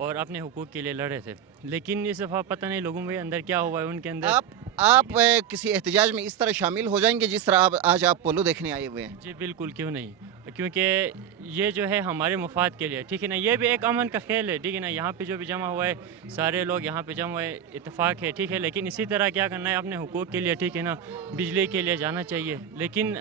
اور اپنے حقوق کے لیے لڑے تھے. لیکن اس دفعہ پتہ نہیں لوگوں کے اندر کیا ہوا ہے, ان کے اندر. آپ کسی احتجاج میں اس طرح شامل ہو جائیں گے جس طرح آج آپ پولو دیکھنے آئے ہوئے ہیں؟ جی بالکل, کیوں نہیں, کیونکہ یہ جو ہے ہمارے مفاد کے لیے, ٹھیک ہے نا, یہ بھی ایک امن کا کھیل ہے, ٹھیک ہے نا. یہاں پہ جو بھی جمع ہوا ہے سارے لوگ یہاں پہ جمع ہوئے, اتفاق ہے, ٹھیک ہے. لیکن اسی طرح کیا کرنا ہے اپنے حقوق کے لیے, ٹھیک ہے نا, بجلی کے لیے جانا چاہیے. لیکن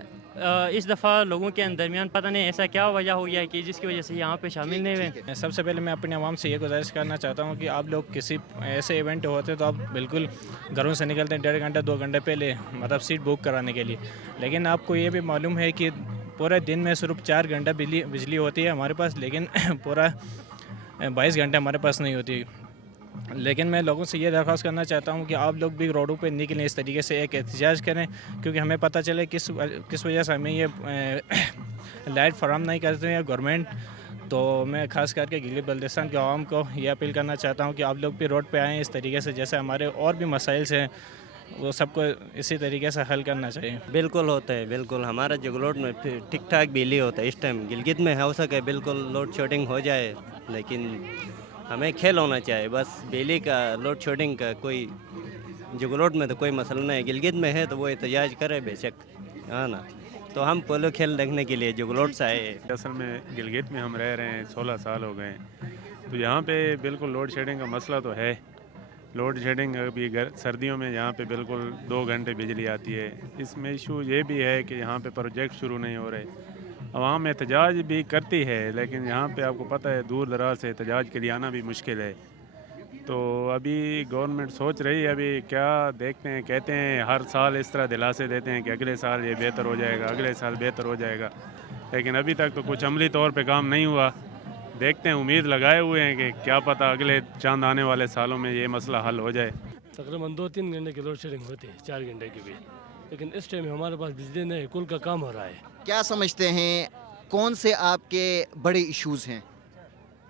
اس دفعہ لوگوں کے درمیان پتہ نہیں ایسا کیا وجہ ہو گیا ہے کہ جس کی وجہ سے یہاں پہ شامل نہیں ہوئے. سب سے پہلے میں اپنے عوام سے یہ گزارش کرنا چاہتا ہوں کہ آپ لوگ کسی ایسے ایونٹ ہوتے تو آپ بالکل گھروں سے نکلتے ہیں 1.5 گھنٹہ 2 گھنٹے پہلے, مطلب سیٹ بک کرانے کے لیے. لیکن آپ کو یہ بھی معلوم ہے کہ پورے دن میں صرف 4 گھنٹہ بجلی ہوتی ہے ہمارے پاس, لیکن پورا 22 گھنٹے ہمارے پاس نہیں ہوتی. لیکن میں لوگوں سے یہ درخواست کرنا چاہتا ہوں کہ آپ لوگ بھی روڈوں پہ نکلیں, اس طریقے سے ایک احتجاج کریں, کیونکہ ہمیں پتہ چلے کس وجہ سے ہمیں یہ لائٹ فراہم نہیں کرتے ہیں گورنمنٹ. تو میں خاص کر کے گلگت بلتستان کے عوام کو یہ اپیل کرنا چاہتا ہوں کہ آپ لوگ بھی روڈ پہ آئیں اس طریقے سے, جیسے ہمارے اور بھی مسائل ہیں وہ سب کو اسی طریقے سے حل کرنا چاہیے. بالکل ہوتا ہے, بالکل. ہمارا جگلوٹ میں ٹھیک ٹھاک بجلی ہوتا ہے اس ٹائم. گلگت میں ہو سکے بالکل لوڈ شیڈنگ ہو جائے, لیکن ہمیں کھیل ہونا چاہیے بس. بجلی کا لوڈ شیڈنگ کا کوئی جگلوٹ میں تو کوئی مسئلہ نہیں ہے, گلگت میں ہے تو وہ احتجاج کرے بے شک, ہاں نا. تو ہم پولو کھیل دیکھنے کے لیے جگلوٹ سے آئے. اصل میں گلگت میں ہم رہ رہے ہیں 16 سال ہو گئے ہیں, تو یہاں پہ بالکل لوڈ شیڈنگ کا مسئلہ تو ہے. لوڈ شیڈنگ ابھی سردیوں میں یہاں پہ بالکل 2 گھنٹے بجلی آتی ہے. اس میں ایشو یہ بھی ہے کہ یہاں پہ پروجیکٹ شروع نہیں ہو رہے. عوام احتجاج بھی کرتی ہے, لیکن یہاں پہ آپ کو پتہ ہے دور دراز سے احتجاج کے لیے آنا بھی مشکل ہے. تو ابھی گورنمنٹ سوچ رہی ہے, ابھی کیا دیکھتے ہیں. کہتے ہیں ہر سال اس طرح دلاسے دیتے ہیں کہ اگلے سال یہ بہتر ہو جائے گا, اگلے سال بہتر ہو جائے گا, لیکن ابھی تک تو کچھ عملی طور پہ کام نہیں ہوا. دیکھتے ہیں, امید لگائے ہوئے ہیں کہ کیا پتہ اگلے چاند آنے والے سالوں میں یہ مسئلہ حل ہو جائے. تقریباً 2-3 گھنٹے کی لوڈ شیڈنگ ہوتی ہے, 4 گھنٹے کی بھی, لیکن اس ٹائم ہمارے پاس بجلی نہیں ہے, کل کا کام ہو رہا ہے. کیا سمجھتے ہیں کون سے آپ کے بڑے ایشوز ہیں؟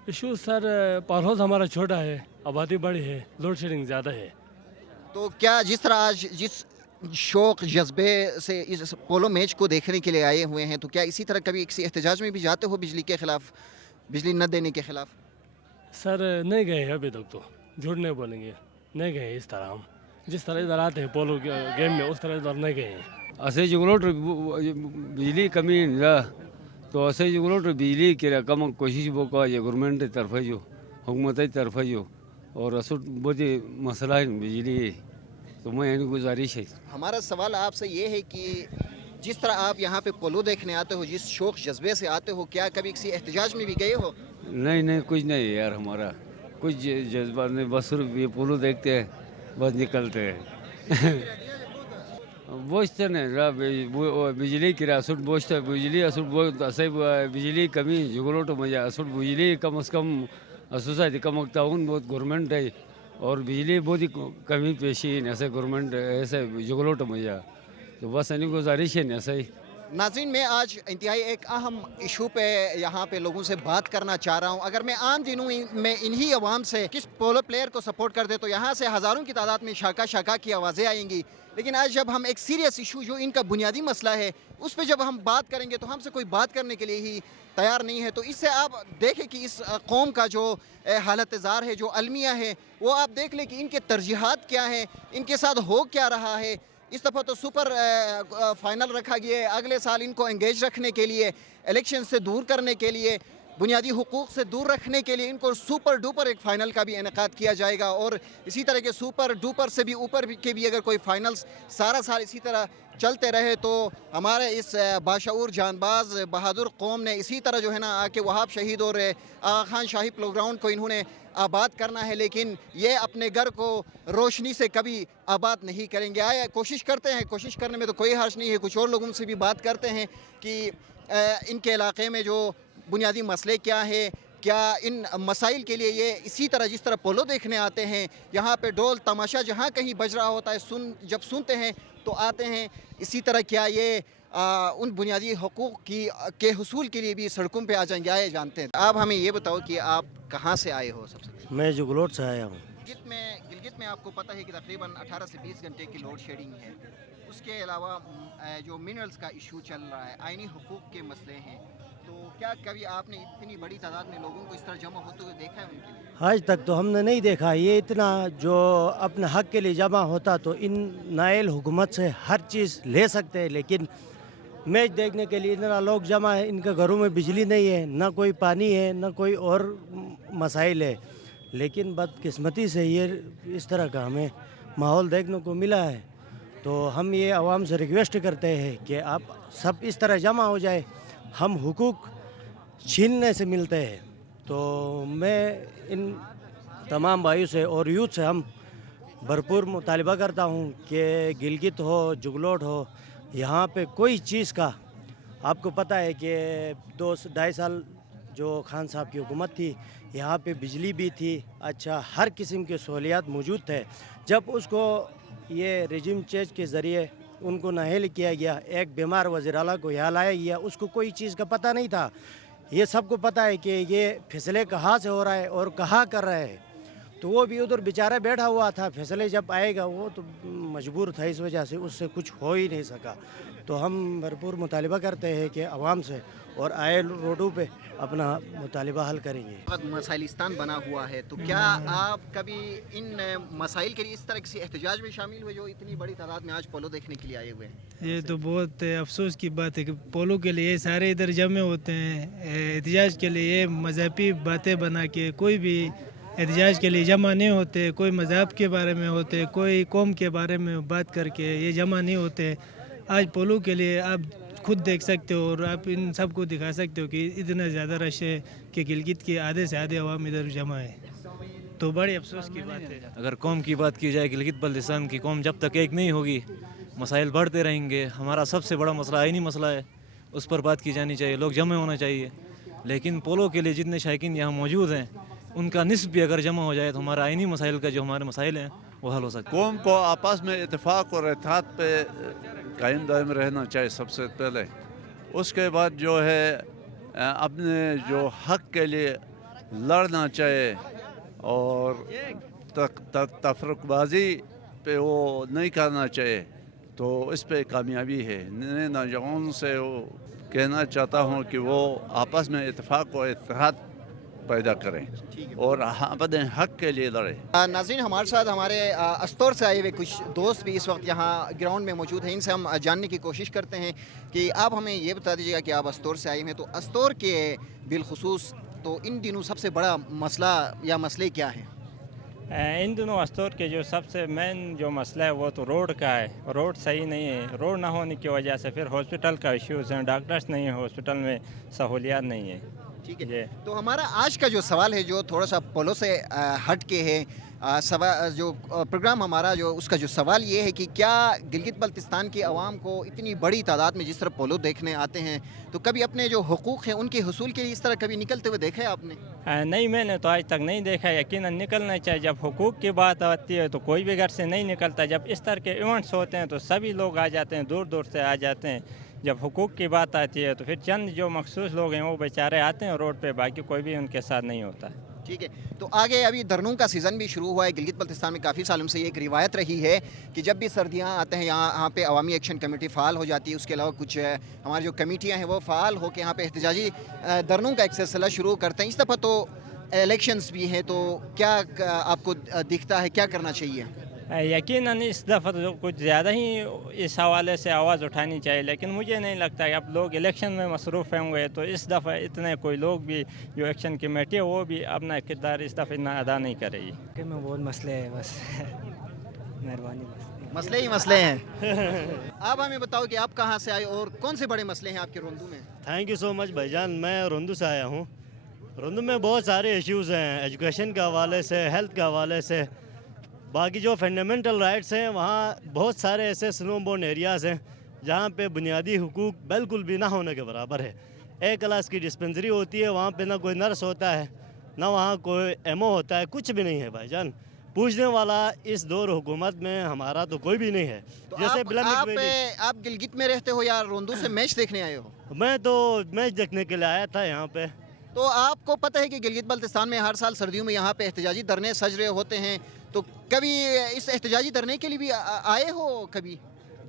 ایشوز سر, پالہوز ہمارا چھوٹا ہے, آبادی بڑی ہے, لوڈ شیڈنگ زیادہ ہے. تو کیا جس طرح آج جس شوق جذبے سے اس پولو میچ کو دیکھنے کے لیے آئے ہوئے ہیں, تو کیا اسی طرح کبھی کسی احتجاج میں بھی جاتے ہو بجلی کے خلاف, بجلی نہ دینے کے خلاف؟ سر نہیں گئے ہیں ابھی تک, تو جھوٹ نہیں بولیں گے, نہیں گئے اس طرح. ہم جس طرح ادھر آتے ہیں پولو گیم میں اس طرح ادھر نہیں گئے ہیں. ایسے جگلوٹ بجلی کمی نہ, تو ایسے جگلوٹ بجلی کی کم کوشش وہ کا یہ گورنمنٹ طرف جو حکومت طرف جو, اور اصل بہت مسئلہ ہے بجلی. تو میں یعنی گزارش ہے. ہمارا سوال آپ سے یہ ہے کہ جس طرح آپ یہاں پہ پولو دیکھنے آتے ہو, جس شوق جذبے سے آتے ہو, کیا کبھی کسی احتجاج میں بھی گئے ہو؟ نہیں کچھ نہیں یار, ہمارا کچھ جذبہ نہیں, بس صرف یہ پولو دیکھتے ہیں بس نکلتے ہیں. بوجھتے نہیں بجلی کی اصل بوجھتے بجلی اصل ایسے بجلی کمی جگلوٹ مجھے اصل بجلی کم از کم سوسائٹی کم تعاون بہت گورنمنٹ ہے, اور بجلی بہت ہی کمی پیشی ہے ایسے گورنمنٹ ایسے جگلوٹ مجھے. تو بس یعنی گزارش ہے ایسا ہی. ناظرین, میں آج انتہائی ایک اہم ایشو پہ یہاں پہ لوگوں سے بات کرنا چاہ رہا ہوں. اگر میں عام دنوں میں انہی عوام سے کس پولو پلیئر کو سپورٹ کرتے تو یہاں سے ہزاروں کی تعداد میں شاکا کی آوازیں آئیں گی. لیکن آج جب ہم ایک سیریس ایشو جو ان کا بنیادی مسئلہ ہے اس پہ جب ہم بات کریں گے تو ہم سے کوئی بات کرنے کے لیے ہی تیار نہیں ہے. تو اس سے آپ دیکھیں کہ اس قوم کا جو حالت زار ہے, جو المیہ ہے, وہ آپ دیکھ لیں کہ ان کے ترجیحات کیا ہیں, ان کے ساتھ ہو کیا رہا ہے. اس دفعہ تو سپر فائنل رکھا گیا ہے, اگلے سال ان کو انگیج رکھنے کے لیے, الیکشن سے دور کرنے کے لیے, بنیادی حقوق سے دور رکھنے کے لیے ان کو سپر ڈوپر ایک فائنل کا بھی انعقاد کیا جائے گا. اور اسی طرح کے سپر ڈوپر سے بھی اوپر کے بھی اگر کوئی فائنلز سارا سال اسی طرح چلتے رہے تو ہمارے اس باشعور جان باز بہادر قوم نے اسی طرح جو ہے نا آ کے وہاب شہید اور آغا خان شاہی پلو گراؤنڈ کو انہوں نے آباد کرنا ہے, لیکن یہ اپنے گھر کو روشنی سے کبھی آباد نہیں کریں گے. آئے کوشش کرتے ہیں, کوشش کرنے میں تو کوئی حرج نہیں ہے, کچھ اور لوگوں سے بھی بات کرتے ہیں کہ ان کے علاقے میں جو بنیادی مسئلے کیا ہے, کیا ان مسائل کے لیے یہ اسی طرح جس طرح پولو دیکھنے آتے ہیں, یہاں پہ ڈول تماشا جہاں کہیں بج رہا ہوتا ہے جب سنتے ہیں تو آتے ہیں, اسی طرح کیا یہ ان بنیادی حقوق کے حصول کے لیے بھی سڑکوں پہ آ جائیں گے. آئے جانتے ہیں. آپ ہمیں یہ بتاؤ کہ آپ کہاں سے آئے ہو؟ سب سے میں جگلوٹ سے آیا ہوں. گلگت میں آپ کو پتہ ہے کہ تقریباً 18 سے 20 گھنٹے کی لوڈ شیڈنگ ہے. اس کے علاوہ جو منرلز کا ایشو چل رہا ہے, آئینی حقوق کے مسئلے ہیں, تو کیا کبھی آپ نے اتنی بڑی تعداد میں لوگوں کو اس طرح جمع ہوتے ہوئے دیکھا ہے ان کے لیے؟ آج تک تو ہم نے نہیں دیکھا یہ اتنا جو اپنے حق کے لیے جمع ہوتا، تو ان نائل حکومت سے ہر چیز لے سکتے ہیں، لیکن میچ دیکھنے کے لیے اتنا لوگ جمع ہے، ان کے گھروں میں بجلی نہیں ہے، نہ کوئی پانی ہے، نہ کوئی اور مسائل ہے، لیکن بدقسمتی سے یہ اس طرح کا ہمیں ماحول دیکھنے کو ملا ہے۔ تو ہم یہ عوام سے ریکویسٹ کرتے ہیں کہ آپ سب اس طرح جمع ہو جائے، ہم حقوق چھیننے سے ملتے ہیں۔ تو میں ان تمام بھائیوں سے اور یوتھ سے ہم بھرپور مطالبہ کرتا ہوں کہ گلگت ہو، جگلوٹ ہو، یہاں پہ کوئی چیز کا، آپ کو پتہ ہے کہ 2-2.5 سال جو خان صاحب کی حکومت تھی، یہاں پہ بجلی بھی تھی، اچھا ہر قسم کے سہولیات موجود تھے۔ جب اس کو یہ رجیم چینج کے ذریعے ان کو نااہل کیا گیا، ایک بیمار وزیر اعلیٰ کو یہاں لایا گیا، اس کو کوئی چیز کا پتہ نہیں تھا۔ یہ سب کو پتہ ہے کہ یہ فیصلے کہاں سے ہو رہا ہے اور کہاں کر رہے ہیں، تو وہ بھی ادھر بیچارہ بیٹھا ہوا تھا، فیصلے جب آئے گا وہ تو مجبور تھا، اس وجہ سے اس سے کچھ ہو ہی نہیں سکا۔ تو ہم بھرپور مطالبہ کرتے ہیں کہ عوام سے اور آئے روڈوں پہ اپنا مطالبہ حل کریں گے۔ وقت مسائلستان بنا ہوا ہے، تو کیا آپ کبھی ان مسائل کے لیے اس طرح کسی احتجاج میں شامل ہوئے جو اتنی بڑی تعداد میں آج پولو دیکھنے کے لیے آئے ہوئے ہیں؟ یہ تو بہت افسوس کی بات ہے کہ پولو کے لیے سارے ادھر جمع ہوتے ہیں، احتجاج کے لیے مذہبی باتیں بنا کے کوئی بھی احتجاج کے لیے جمع نہیں ہوتے، کوئی مذہب کے بارے میں ہوتے، کوئی قوم کے بارے میں بات کر کے یہ جمع نہیں ہوتے۔ آج پولو کے لیے آپ خود دیکھ سکتے ہو اور آپ ان سب کو دکھا سکتے ہو کہ اتنا زیادہ رش ہے کہ گلگت کے آدھے سے آدھے عوام ادھر جمع ہے، تو بڑی افسوس کی بات ہے۔ اگر قوم کی بات کی جائے، گلگت بلتستان کی قوم جب تک ایک نہیں ہوگی مسائل بڑھتے رہیں گے۔ ہمارا سب سے بڑا مسئلہ آئینی مسئلہ ہے، اس پر بات کی جانی چاہیے، لوگ جمع ہونا چاہیے۔ لیکن پولو کے لیے جتنے شائقین یہاں موجود ہیں ان کا نصف بھی اگر جمع ہو جائے تو ہمارا آئینی مسائل کا جو ہمارے مسائل ہیں وہ حل ہو سکتے ہیں۔ قوم کو آپس میں اتفاق اور اتحاد پہ قائم دائم رہنا چاہیے سب سے پہلے، اس کے بعد جو ہے اپنے جو حق کے لیے لڑنا چاہیے، اور تفرق بازی پہ وہ نہیں کرنا چاہیے، تو اس پہ کامیابی ہے۔ نئے نوجوانوں سے وہ کہنا چاہتا ہوں کہ وہ آپس میں اتفاق و اتحاد پیدا کریں اور اپنے حق کے لیے لڑیں۔ ناظرین، ہمارے ساتھ ہمارے استور سے آئے ہوئے کچھ دوست بھی اس وقت یہاں گراؤنڈ میں موجود ہیں، ان سے ہم جاننے کی کوشش کرتے ہیں کہ آپ ہمیں یہ بتا دیجیے گا کہ آپ استور سے آئے ہیں، تو استور کے بالخصوص تو ان دنوں سب سے بڑا مسئلہ یا مسئلے کیا ہیں؟ ان دنوں استور کے جو سب سے مین جو مسئلہ ہے وہ تو روڈ کا ہے۔ روڈ صحیح نہیں ہے، روڈ نہ ہونے کی وجہ سے پھر ہاسپٹل کا ایشوز ہیں، ڈاکٹرز نہیں ہیں ہاسپٹل میں، سہولیات نہیں ہیں۔ ٹھیک ہے، تو ہمارا آج کا جو سوال ہے جو تھوڑا سا پولو سے ہٹ کے ہے، جو پروگرام ہمارا جو اس کا جو سوال یہ ہے کہ کیا گلگت بلتستان کی عوام کو اتنی بڑی تعداد میں جس طرح پولو دیکھنے آتے ہیں تو کبھی اپنے جو حقوق ہیں ان کے حصول کے لیے اس طرح کبھی نکلتے ہوئے دیکھا ہے آپ نے؟ نہیں، میں نے تو آج تک نہیں دیکھا۔ یقیناً نکلنا چاہیے، جب حقوق کی بات آتی ہے تو کوئی بھی گھر سے نہیں نکلتا۔ جب اس طرح کے ایونٹس ہوتے ہیں تو سبھی لوگ آ جاتے ہیں، دور دور سے آ جاتے ہیں۔ جب حقوق کی بات آتی ہے تو پھر چند جو مخصوص لوگ ہیں وہ بیچارے آتے ہیں روڈ پہ، باقی کوئی بھی ان کے ساتھ نہیں ہوتا۔ ٹھیک ہے، تو آگے ابھی دھرنوں کا سیزن بھی شروع ہوا ہے۔ گلگت بلتستان میں کافی سالوں سے یہ ایک روایت رہی ہے کہ جب بھی سردیاں آتے ہیں یہاں پہ عوامی ایکشن کمیٹی فعال ہو جاتی ہے، اس کے علاوہ کچھ ہماری جو کمیٹیاں ہیں وہ فعال ہو کے یہاں پہ احتجاجی دھرنوں کا ایک سلسلہ شروع کرتے ہیں۔ اس دفعہ تو الیکشنز بھی ہیں، تو کیا آپ کو دکھتا ہے کیا کرنا چاہیے؟ یقیناً اس دفعہ تو کچھ زیادہ ہی اس حوالے سے آواز اٹھانی چاہیے، لیکن مجھے نہیں لگتا کہ اب لوگ الیکشن میں مصروف ہوں گے تو اس دفعہ اتنے کوئی لوگ بھی جو ایکشن کمیٹی ہے وہ بھی اپنا کردار اس دفعہ اتنا ادا نہیں کرے گی۔ کہ میں بہت مسئلے ہیں، بس مہربانی، بس مسئلے ہی مسئلے ہیں۔ آپ ہمیں بتاؤ کہ آپ کہاں سے آئے اور کون سے بڑے مسئلے ہیں آپ کے روندو میں؟ تھینک یو سو مچ بھائی جان، میں روندو سے آیا ہوں۔ روندو میں بہت سارے ایشوز ہیں، ایجوکیشن کے حوالے سے، ہیلتھ کے حوالے سے، باقی جو فنڈامنٹل رائٹس ہیں، وہاں بہت سارے ایسے سنو بورن ایریاز ہیں جہاں پہ بنیادی حقوق بالکل بھی نہ ہونے کے برابر ہے۔ ایک کلاس کی ڈسپنسری ہوتی ہے، وہاں پہ نہ کوئی نرس ہوتا ہے، نہ وہاں کوئی ایمو ہوتا ہے، کچھ بھی نہیں ہے بھائی جان۔ پوچھنے والا اس دور حکومت میں ہمارا تو کوئی بھی نہیں ہے۔ جیسے آپ گلگت میں رہتے ہو یا روندو سے میچ دیکھنے آئے ہو؟ میں تو میچ دیکھنے کے لیے آیا تھا یہاں پہ۔ تو آپ کو پتہ ہے کہ گلگت بلتستان میں ہر سال سردیوں میں یہاں پہ احتجاجی دھرنے سج رہے ہوتے ہیں، تو کبھی اس احتجاجی دھرنے کے لیے بھی آئے ہو کبھی؟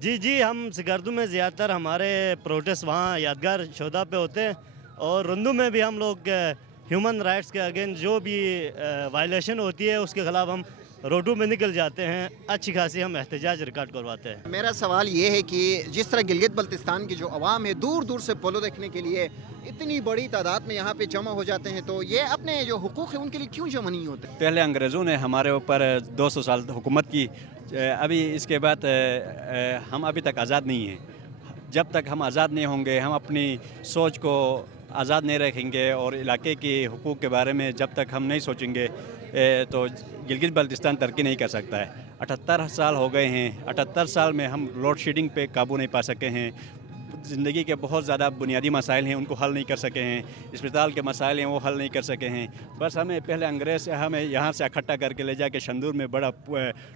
جی، ہم سکردو میں زیادہ تر ہمارے پروٹیسٹ وہاں یادگار شہدا پہ ہوتے ہیں، اور رندو میں بھی ہم لوگ ہیومن رائٹس کے اگینسٹ جو بھی وائلیشن ہوتی ہے اس کے خلاف ہم روڈوں میں نکل جاتے ہیں، اچھی خاصی ہم احتجاج ریکارڈ کرواتے ہیں۔ میرا سوال یہ ہے کہ جس طرح گلگت بلتستان کی جو عوام ہے دور دور سے پولو دیکھنے کے لیے اتنی بڑی تعداد میں یہاں پہ جمع ہو جاتے ہیں، تو یہ اپنے جو حقوق ہیں ان کے لیے کیوں جمع نہیں ہوتے؟ پہلے انگریزوں نے ہمارے اوپر 200 سال حکومت کی، ابھی اس کے بعد ہم ابھی تک آزاد نہیں ہیں۔ جب تک ہم آزاد نہیں ہوں گے، ہم اپنی سوچ کو آزاد نہیں رکھیں گے اور علاقے کے حقوق کے بارے میں جب تک ہم نہیں سوچیں گے تو گلگت بلتستان ترقی نہیں کر سکتا ہے۔ 78 سال ہو گئے ہیں، 78 سال میں ہم لوڈ شیڈنگ پہ قابو نہیں پا سکے ہیں۔ زندگی کے بہت زیادہ بنیادی مسائل ہیں، ان کو حل نہیں کر سکے ہیں۔ اسپتال کے مسائل ہیں، وہ حل نہیں کر سکے ہیں۔ بس ہمیں پہلے انگریز ہمیں یہاں سے اکٹھا کر کے لے جا کے شندور میں بڑا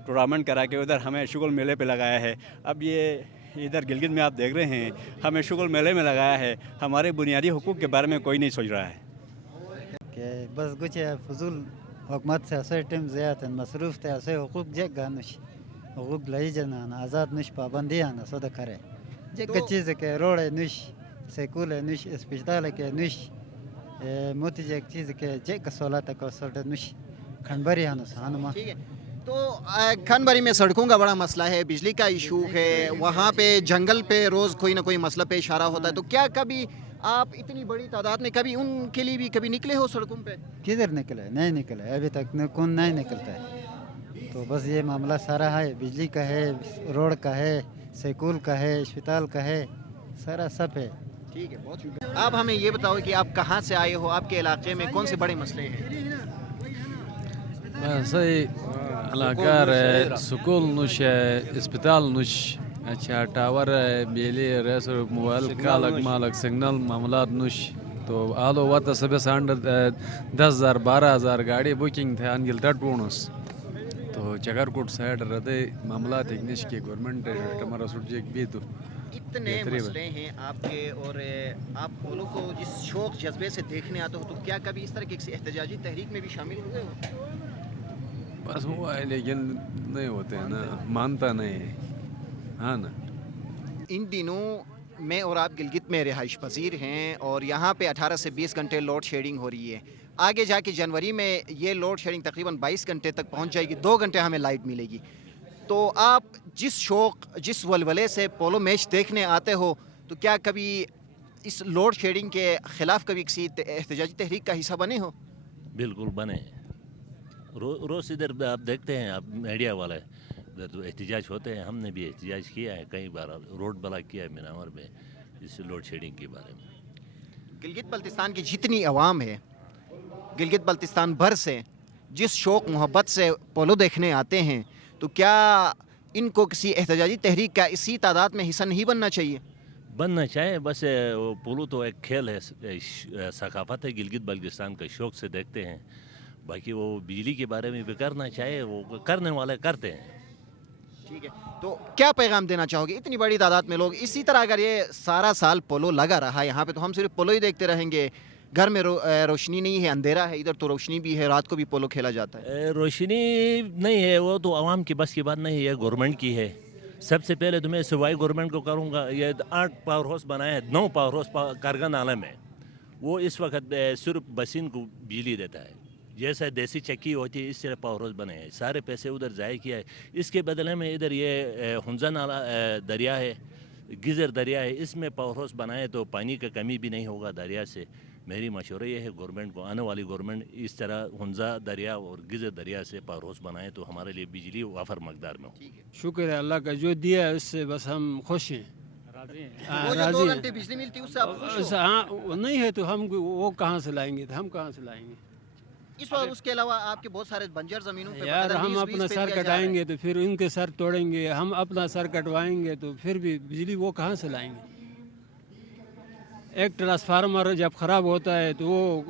ٹورنامنٹ کرا کے ادھر ہمیں شغل میلے پہ لگایا ہے۔ اب یہ ادھر گلگت میں آپ دیکھ رہے ہیں، ہمیں شغل میلے میں لگایا ہے، ہمارے بنیادی حقوق کے بارے میں کوئی نہیں سوچ رہا ہے۔ کہ بس کچھ فضول حکومت سے ایسے ٹیم زیادہ مصروف تھے، ایسے حقوق جگ گانش حقوق لئی جانا آزاد نش پابندی آنا سودا کرے جگ چیز کے روڈ نش سکول نش اسپتال کے نش موتی جگ چیز کے جگ سہولت کو سوڈ نش کھنبری آنا سانما۔ تو کھنبری میں سڑکوں کا بڑا مسئلہ ہے، بجلی کا ایشو ہے، وہاں پہ جنگل پہ روز کوئی نہ کوئی مسئلہ پیش آ رہا ہوتا ہے، تو کیا کبھی آپ اتنی بڑی تعداد میں کبھی ان کے لیے بھی کبھی نکلے ہو سڑکوں پہ؟ کدھر نکلے؟ نہیں نکلے ابھی تک، کون نہیں نکلتا ہے۔ تو بس یہ معاملہ سارا ہے، بجلی کا ہے، روڈ کا ہے، سکول کا ہے، اسپتال کا ہے، سارا سب ہے۔ ٹھیک ہے، بہت شکریہ۔ آپ ہمیں یہ بتاؤ کہ آپ کہاں سے آئے ہو، آپ کے علاقے میں کون سے بڑے مسئلے ہیں؟ صحیح علاقار ہے، سکول نش ہے، اسپتال نش، اچھا ٹاور ہے، بجلی ریس موبائل کالک مالک سگنل معاملات نش۔ تو آلو وات سب سانڈ 10,000 12,000 گاڑی بکنگ تھے انگل تٹ پونس تو چکر کوٹ سائڈ ردے معاملات ایک نش کے گورنمنٹ ٹمارا سوجیک بھی تو اتنے مسئلے ہیں آپ کے، اور آپ پولو کو جس شوق جذبے سے دیکھنے آتے ہو، تو کیا کبھی اس طرح کی احتجاجی تحریک میں بھی شامل ہوئے ہو؟ بس ہوا ہے لیکن نہیں ہوتے ہیں نا، مانتا نہیں ہے، ہاں نا۔ ان دنوں میں اور آپ گلگت میں رہائش پذیر ہیں اور یہاں پہ 18 سے 20 گھنٹے لوڈ شیڈنگ ہو رہی ہے۔ آگے جا کے جنوری میں یہ لوڈ شیڈنگ تقریباً 22 گھنٹے تک پہنچ جائے گی، 2 گھنٹے ہمیں لائٹ ملے گی۔ تو آپ جس شوق جس ولولے سے پولو میچ دیکھنے آتے ہو، تو کیا کبھی اس لوڈ شیڈنگ کے خلاف کبھی کسی احتجاجی تحریک کا حصہ بنے ہو؟ بالکل بنے، روز ادھر آپ دیکھتے ہیں، آپ میڈیا والے ادھر تو احتجاج ہوتے ہیں، ہم نے بھی احتجاج کیا ہے، کئی بار روڈ بلاک کیا ہے مینامر میں اس لوڈ شیڈنگ کے بارے میں۔ گلگت بلتستان کی جتنی عوام ہے، گلگت بلتستان بھر سے جس شوق محبت سے پولو دیکھنے آتے ہیں، تو کیا ان کو کسی احتجاجی تحریک کا اسی تعداد میں حصہ نہیں بننا چاہیے؟ بننا چاہیے، بس پولو تو ایک کھیل ہے، ثقافت ہے گلگت بلتستان کا، شوق سے دیکھتے ہیں۔ باقی وہ بجلی کے بارے میں بھی کرنا چاہیے، وہ کرنے والے کرتے ہیں۔ ٹھیک ہے، تو کیا پیغام دینا چاہو گے اتنی بڑی تعداد میں لوگ اسی طرح اگر یہ سارا سال پولو لگا رہا یہاں پہ، تو ہم صرف پولو ہی دیکھتے رہیں گے؟ گھر میں روشنی نہیں ہے، اندھیرا ہے، ادھر تو روشنی بھی ہے، رات کو بھی پولو کھیلا جاتا ہے۔ روشنی نہیں ہے، وہ تو عوام کی بس کی بات نہیں ہے، گورنمنٹ کی ہے۔ سب سے پہلے تو میں صوبائی گورنمنٹ کو کروں گا، یہ 8 پاور ہاؤس بنایا ہے، 9 پاور ہاؤس کارگن نالے میں، وہ اس وقت صرف بسین کو بجلی دیتا ہے، جیسا دیسی چکی ہوتی ہے اس طرح پاور ہاؤس بنے ہیں، سارے پیسے ادھر ضائع کیا ہے۔ اس کے بدلے میں ادھر یہ ہنزا نالا دریا ہے، گزر دریا ہے، اس میں پاور ہاؤس بنائے تو پانی کا کمی بھی نہیں ہوگا دریا سے۔ میری مشورہ یہ ہے گورنمنٹ کو، آنے والی گورنمنٹ اس طرح ہنزا دریا اور گزر دریا سے پاور ہاؤس بنائے تو ہمارے لیے بجلی وافر مقدار میں ہو۔ شکر ہے اللہ کا، جو دیا ہے اس سے بس ہم خوش ہیں، راضی ہیں۔ بجلی ملتی ہے اس سے آپ خوش ہو؟ ہاں، نہیں ہے تو ہم وہ کہاں سے لائیں گے، ہم کہاں سے لائیں گے؟ اس وقت اس کے علاوہ آپ کے بہت سارے بنجر زمینوں پہ یار ہم اپنا سر کٹائیں گے تو پھر ان کے سر توڑیں گے، ہم اپنا سر کٹوائیں گے تو پھر بھی بجلی وہ کہاں سے لائیں گے؟ ایک ٹرانسفارمر جب خراب ہوتا ہے تو وہ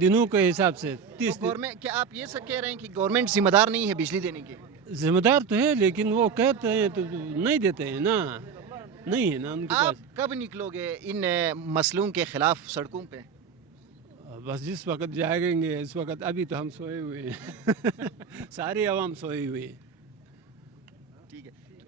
دنوں کے حساب سے 30 دن۔ کیا آپ یہ سب کہہ رہے ہیں کہ گورنمنٹ ذمہ دار نہیں ہے بجلی دینے کی؟ ذمہ دار تو ہے، لیکن وہ کہتے ہیں تو نہیں دیتے ہیں نا، نہیں ہے نا ان کے پاس۔ آپ کب نکلو گے ان مسئلوں کے خلاف سڑکوں پہ؟ بس جس وقت جائیں گے، اس وقت ابھی تو ہم سوئے ہوئے ہیں، ساری عوام سوئی ہوئی ہے۔ ٹھیک ہے،